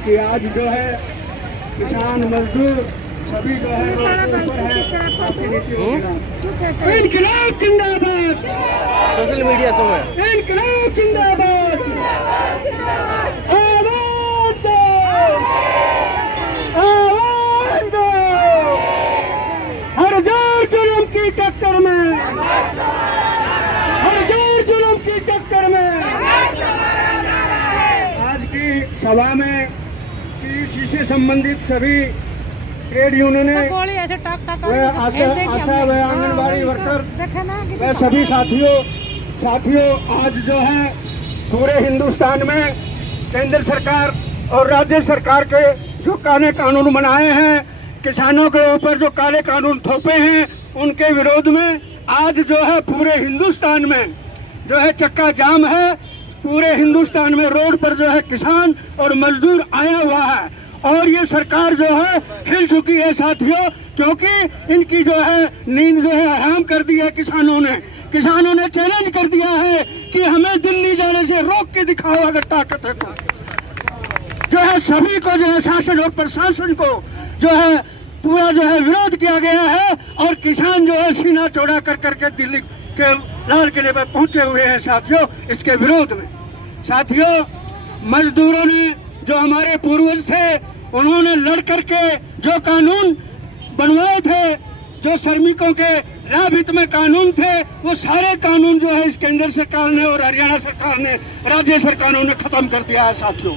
कि आज जो है किसान मजदूर सभी जो है रोड के ऊपर है। इनकलाब जिंदाबाद, सोशल मीडिया सब है। इनकलाब जिंदाबाद, आवाज दो, आवाज दो, हर जोर जुल्म की टक्कर में, हर जोर जुल्म की टक्कर में। आज की सभा में कृषि से संबंधित सभी ट्रेड यूनियन, आशा व आंगनबाड़ी वर्कर व सभी साथियों आज जो है पूरे हिंदुस्तान में केंद्र सरकार और राज्य सरकार के जो काले कानून बनाए हैं, किसानों के ऊपर जो काले कानून थोपे हैं, उनके विरोध में आज जो है पूरे हिंदुस्तान में जो है चक्का जाम है। पूरे हिंदुस्तान में रोड पर जो है किसान और मजदूर आया हुआ है और ये सरकार जो है हिल चुकी है साथियों, क्योंकि इनकी जो है नींद जो है हराम कर दी है। किसानों ने चैलेंज कर दिया है कि हमें दिल्ली जाने से रोक के दिखाओ अगर ताकत है तो। जो है सभी को जो है शासन और प्रशासन को जो है पूरा जो है विरोध किया गया है और किसान जो है सीना चौड़ा कर करके दिल्ली के लाल किले पर पहुंचे हुए हैं साथियों इसके विरोध में। साथियों, मजदूरों ने जो हमारे पूर्वज थे उन्होंने लड़ करके जो कानून बनवाए थे, जो श्रमिकों के लाभ हित में कानून थे, वो सारे कानून जो है इस केंद्र सरकार ने और हरियाणा सरकार ने, राज्य सरकारों ने खत्म कर दिया है साथियों।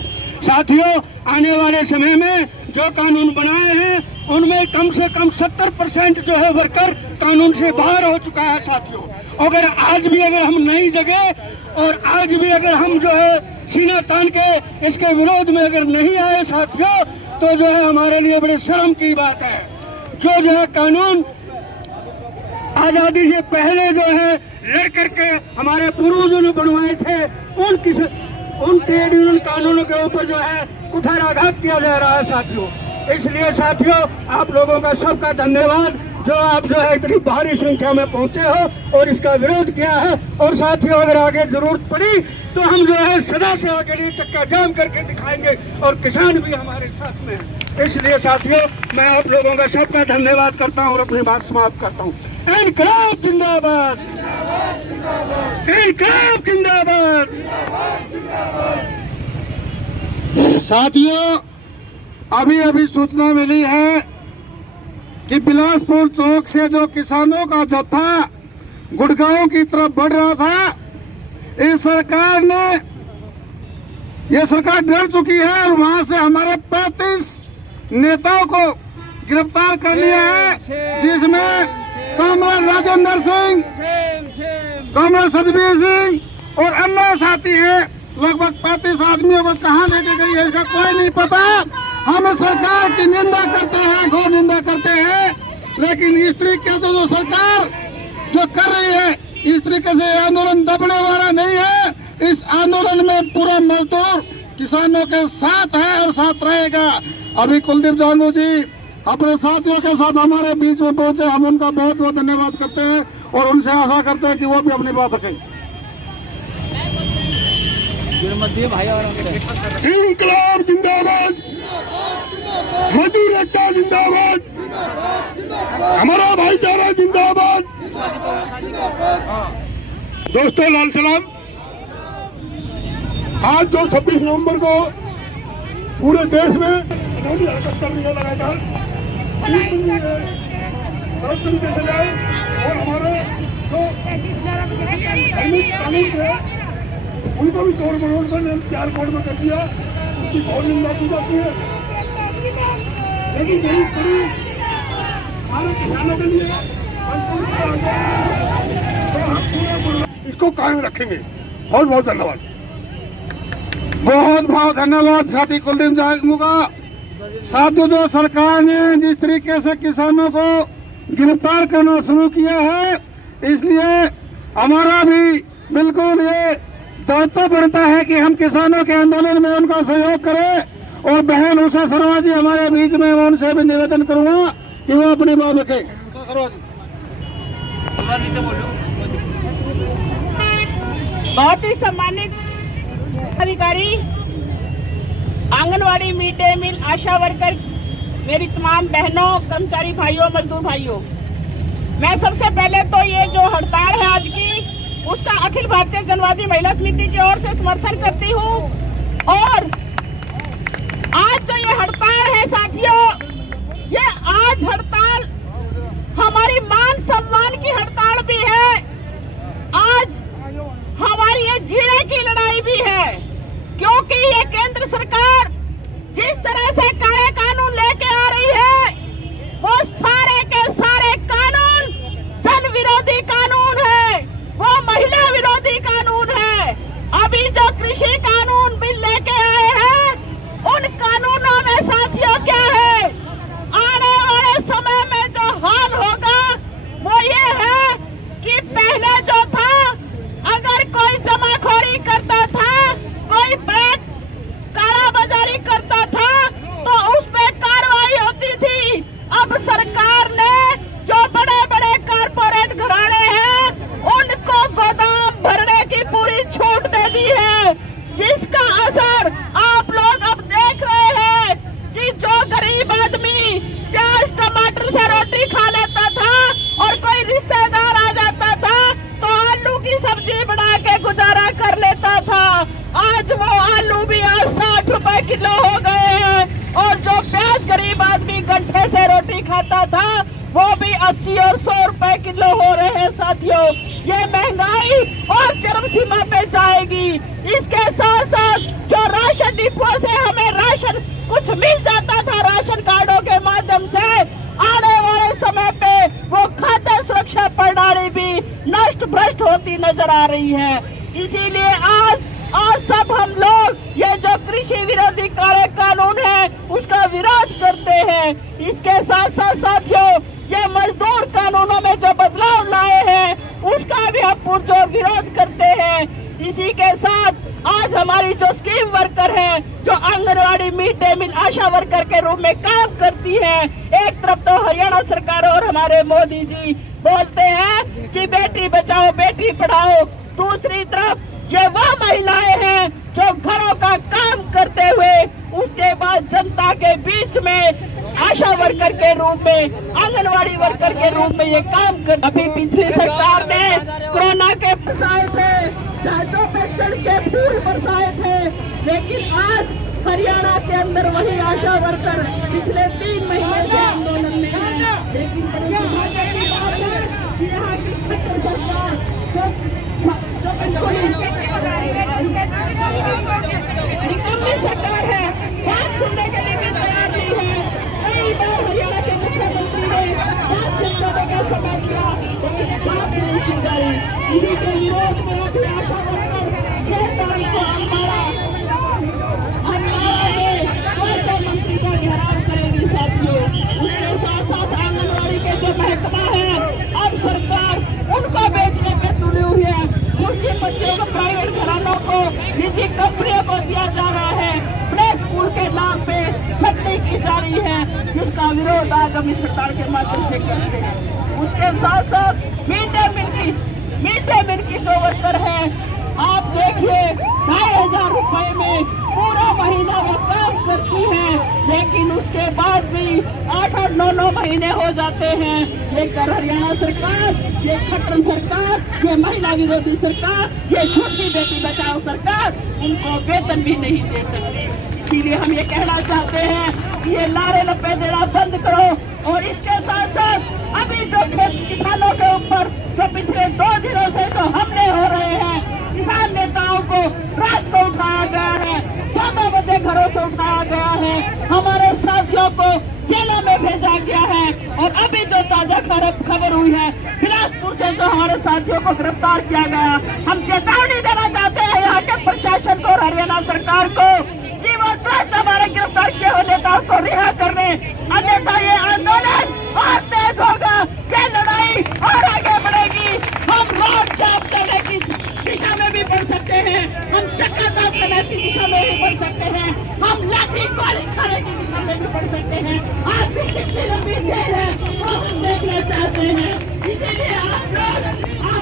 आने वाले समय में जो कानून बनाए हैं उनमें कम से कम 70% जो है वर्कर कानून से बाहर हो चुका है साथियों। अगर आज भी अगर हम नहीं जगे और आज भी अगर हम जो है सीना तान के इसके विरोध में अगर नहीं आए साथियों, तो जो है हमारे लिए बड़े शर्म की बात है। जो है कानून आजादी से पहले जो है लड़ करके हमारे पूर्वजों ने बनवाए थे, उन ट्रेड यूनियन कानूनों के ऊपर जो है कुठाराघात किया जा रहा है साथियों। इसलिए साथियों, आप लोगों का सबका धन्यवाद जो आप जो है इतनी भारी संख्या में पहुंचे हो और इसका विरोध किया है। और साथियों, अगर आगे जरूरत पड़ी तो हम जो है सदा से आगे लिए चक्का जाम करके दिखाएंगे और किसान भी हमारे साथ में है। इसलिए साथियों, मैं आप लोगों का सबका धन्यवाद करता हूँ और अपनी बात समाप्त करता हूँ। इनकलाब जिंदाबाद, इनकलाब जिंदाबाद। साथियों, अभी सूचना मिली है कि बिलासपुर चौक से जो किसानों का जत्था गुड़गांव की तरफ बढ़ रहा था, ये सरकार डर चुकी है और वहां से हमारे 35 नेताओं को गिरफ्तार कर लिया है, जिसमें कॉमरेड राजेंद्र सिंह, कॉमरेड सतबीर सिंह और अन्य साथी हैं। लगभग 35 आदमियों को कहां लेके गई है इसका कोई नहीं पता। हम सरकार की निंदा करते हैं, घोर निंदा करते हैं, लेकिन इस तरीके से जो सरकार जो कर रही है, इस तरीके से आंदोलन दबने वाला नहीं है। इस आंदोलन में पूरा मजदूर किसानों के साथ है और साथ रहेगा। अभी कुलदीप जांगू जी अपने साथियों के साथ हमारे बीच में पहुंचे, हम उनका बहुत बहुत धन्यवाद करते हैं और उनसे आशा करते हैं कि वो भी अपनी बात रखें। इनकलाब जिंदाबाद, मजदूर एकता जिंदाबाद, हमारा भाईचारा जिंदाबाद। दोस्तों, लाल सलाम। आज जो 26 नवंबर को पूरे देश में हरकत कर रही है लगातार, तरीके से जाए और हमारे जो कानून थे उनको भी तोड़ मरोड़ कर 4 कोड में कर दिया, उसकी बहुत निंदा की जाती है। लेकिन यही कड़ी हमारे किसानों के लिए इसको कायम रखेंगे। बहुत बहुत धन्यवाद। बहुत बहुत धन्यवाद साथी कुलदीप जांगू का। साथियों, जो सरकार ने जिस तरीके से किसानों को गिरफ्तार करना शुरू किया है, इसलिए हमारा भी बिल्कुल ये दायित्व बनता है कि हम किसानों के आंदोलन में उनका सहयोग करें। और बहन उषा शर्मा जी हमारे बीच में, मैं उनसे भी निवेदन करूंगा कि वो अपनी बात रखें। बहुत ही सम्मानित अधिकारी, आंगनवाड़ी, मिड डे मील, आशा वर्कर, मेरी तमाम बहनों, कर्मचारी भाइयों, मजदूर भाइयों, मैं सबसे पहले तो ये जो हड़ताल है आज की, उसका अखिल भारतीय जनवादी महिला समिति की ओर से समर्थन करती हूँ। और आज जो ये हड़ताल है साथियों, ये आज हड़ताल हमारी मान सम्मान की हड़ताल भी है, आज हमारी ये जीने की लड़ाई भी है, क्योंकि ये केंद्र सरकार जिस तरह से काले कानून लेके आ रही है, वो सारे के सारे कानून जन विरोधी कानून है, वो महिला विरोधी कानून है। अभी जो कृषि कानून बिल लेके आए हैं, उन कानूनों में साथियों क्या है, आने वाले समय में जो हाल होगा वो ये है कि पहले जो था, अगर कोई जमाखोरी करता था, कोई ब्लैक कालाबाजारी करता था, तो उस पे कार्रवाई होती थी। अब सरकार ने जो बड़े बड़े कारपोरेट घराने हैं, उनको गोदाम भरने की पूरी छूट दे दी है, जिसका असर आप लोग अब देख रहे हैं कि जो गरीब आदमी प्याज टमाटर से रोटी खा लेता था और कोई रिश्तेदार आ जाता था तो आलू की सब्जी बना के गुजारा कर लेता था, आज वो आलू भी आज 60 रुपए किलो हो गए हैं। और जो प्याज गरीब आदमी गट्ठे से रोटी खाता था, वो भी 80 और 100 रुपए किलो हो रहे हैं साथियों। ये महंगाई और चरम सीमा पे जाएगी। इसके साथ साथ जो राशन डिपो से हमें राशन कुछ मिल जाता था राशन कार्डों के माध्यम से, आने वाले समय पे वो खाद्य सुरक्षा प्रणाली भी नष्ट भ्रष्ट होती नजर आ रही है। इसीलिए आज सब हम लोग ये जो कृषि विरोधी काले कानून है उसका विरोध करते हैं। इसके साथ साथ साथियों, ये मजदूर कानूनों में जो बदलाव लाए हैं उसका भी हम पुरजोर विरोध करते हैं। इसी के साथ आज हमारी जो स्कीम वर्कर हैं, जो आंगनवाड़ी, मिड डे मील, आशा वर्कर के रूप में काम करती हैं, एक तरफ तो हरियाणा सरकार और हमारे मोदी जी बोलते हैं कि बेटी बचाओ बेटी पढ़ाओ, दूसरी तरफ ये वह महिलाएं हैं जो घरों का काम करते हुए उसके बाद जनता के बीच में आशा वर्कर के रूप में, आंगनवाड़ी वर्कर के रूप में ये काम कर। अभी पिछली सरकार ने कोरोना के बरसाए थे, छाछों पे चढ़ के फूल बरसाए थे, लेकिन आज हरियाणा के अंदर वही आशा वर्कर पिछले 3 महीने से आंदोलन में है। लेकिन बड़ी दुर्भाग्य की बात है कि यहाँ की केंद्र सरकार निकम्मी सरकार है, बात सुनने के लिए भी तैयार नहीं है। कई बार हरियाणा के मुख्यमंत्री ने बात सुनने का समय दिया, लेकिन बात नहीं की गई। इसी के विरोध में अभी आशा वर्कर 6 तारीख को अम्बाला में स्वास्थ्य मंत्री का घेराव करेगी साथियों। उसके साथ साथ आंगनवाड़ी के जो महकमा है, अब सरकार उनको बेचने पे तुली हुई है। उनकी बच्चों को प्राइवेट घरानों को, निजी कंपनियों को दिया जा रहा है, प्ले स्कूल के नाम पे छटनी की जा रही है, जिसका विरोध आज हम इस हड़ताल के माध्यम से करते हैं। उसके साथ साथ मिड डे मील की जो वर्कर है, आप देखिए 2500 रुपए में पूरा महीना वो काम करती है, लेकिन उसके बाद भी 8-8, 9-9 महीने हो जाते हैं। ये कर हरियाणा सरकार, ये खट्टर सरकार, ये महिला विरोधी सरकार, ये छोटी बेटी बचाओ सरकार उनको वेतन भी नहीं दे सकती। इसीलिए हम ये कहना चाहते हैं कि ये नारे लपे देना बंद करो। और इसके साथ साथ अभी जो किसानों के ऊपर जो पिछले 2 दिनों से जो हमले हो रहे हैं, किसान नेताओं को रात को उठाया गया है, 14 बजे घरों से उठाया गया है, हमारे साथियों को जेलों में भेजा गया है। और अभी जो ताजा खबर हुई है, बिलासपुर से जो हमारे साथियों को गिरफ्तार किया गया, हम चेतावनी देना चाहते हैं यहाँ के प्रशासन को और हरियाणा सरकार को कि वो तुरंत हमारे गिरफ्तार किए हुए नेताओं को रिहा करने, अन्यथा ये आंदोलन और तेज होगा, ये लड़ाई और आगे बढ़ेगी। हम रोड जाम करने की दिशा में भी बढ़ सकते हैं, हम चक्काजाम करने की दिशा में भी बढ़ सकते हैं, हम लाठी गोली खाने की दिशा में भी बढ़ सकते हैं। आज भी कितनी लंबी जेल है वो हम देखना चाहते हैं। इसीलिए आप लोग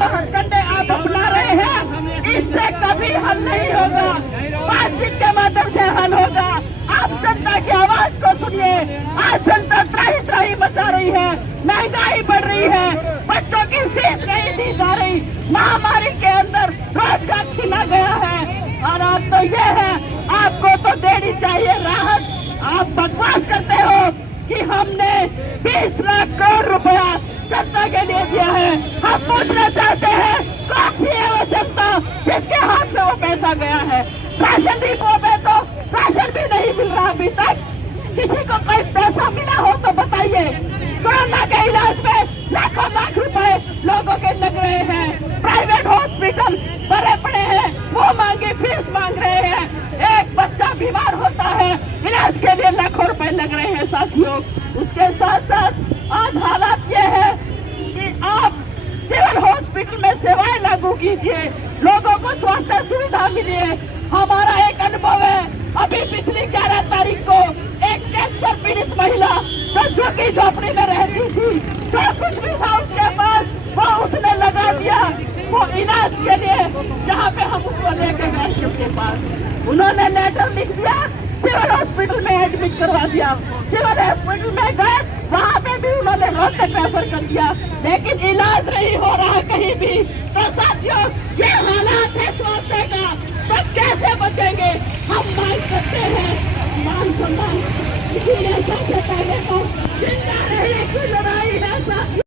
हथकंडे आप अपना रहे हैं, इससे कभी हल नहीं होगा, बातचीत के माध्यम से हल होगा। आप जनता की आवाज को सुनिए। आज जनता त्राही त्राही मचा रही है, महंगाई बढ़ रही है, बच्चों की फीस नहीं दी जा रही, महामारी के अंदर रोजगार छीना गया है। और आज तो ये है, आपको तो देनी चाहिए राहत। आप बकवास करते हो कि हमने 20 लाख करोड़ रुपया जनता के लिए दिया है। हम पूछना चाहते हैं, कौन सी है वो जनता जिसके हाथ में वो पैसा गया है? राशन डिपो में तो राशन भी नहीं मिल रहा अभी तक। किसी को कोई पैसा मिला हो तो बताइए। कोरोना के इलाज में लाखों लाख रुपए लोगों के लग रहे हैं। प्राइवेट हॉस्पिटल भरे पड़े हैं, वो मांगे फीस मांग रहे हैं। एक बच्चा बीमार होता है, इलाज के लिए लाखों रुपए लग रहे हैं साथियों। उसके साथ साथ आज हालात ये है कि आप सिविल हॉस्पिटल में सेवाएं लागू कीजिए, लोगों को स्वास्थ्य सुविधा मिले। हमारा एक अनुभव है, अभी पिछली 11 तारीख को एक कैंसर पीड़ित महिला जो झुग्गी झोपड़ी में रहती थी, जो कुछ भी था उसके पास वो उसने लगा दिया वो इलाज के लिए, जहाँ पे हम उसको लेकर गए उसके पास। उन्होंने लेटर लिख दिया, सिविल हॉस्पिटल में एडमिट करवा दिया। सिविल हॉस्पिटल में गए, वहाँ पे भी उन्होंने रोहतक रेफर कर दिया, लेकिन इलाज नहीं हो रहा कहीं भी। तो साथियों, ये हालात है स्वास्थ्य का, तो कैसे बचेंगे? हम मांग करते हैं मान सम्मान। इसीलिए सबसे पहले तो जिंदा रहने की लड़ाई है साथियों।